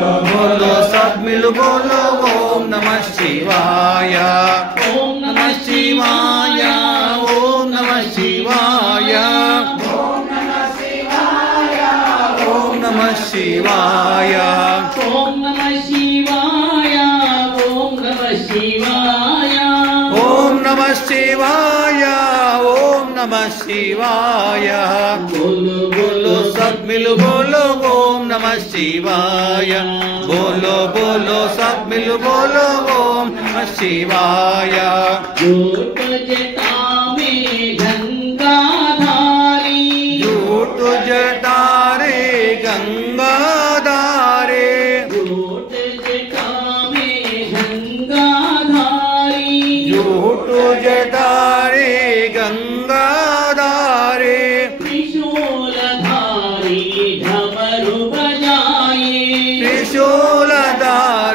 बोलो सब मिल बोलो ओम नमः शिवाय। ओम नमः शिवाय। ओम नमः शिवाय। ओम नमः शिवाय। ओम नमः शिवाय। ओम नमः शिवाय। ओम नमः शिवाय। ओम नमः शिवाय। ओम नमः शिवाय। बोलो बोलो सब मिल बोलो ओम नमः शिवाय। बोलो बोलो सब मिल बोलो ओम नमः शिवाय। झूठ जटा में गंगाधारी। झूठ जटारे गंगाधारे। झूठ जटा में गंगाधारी। झूठ जटारे गंगाधारे। त्रिशूलधारी डमरू बजाए। त्रिशूलधारी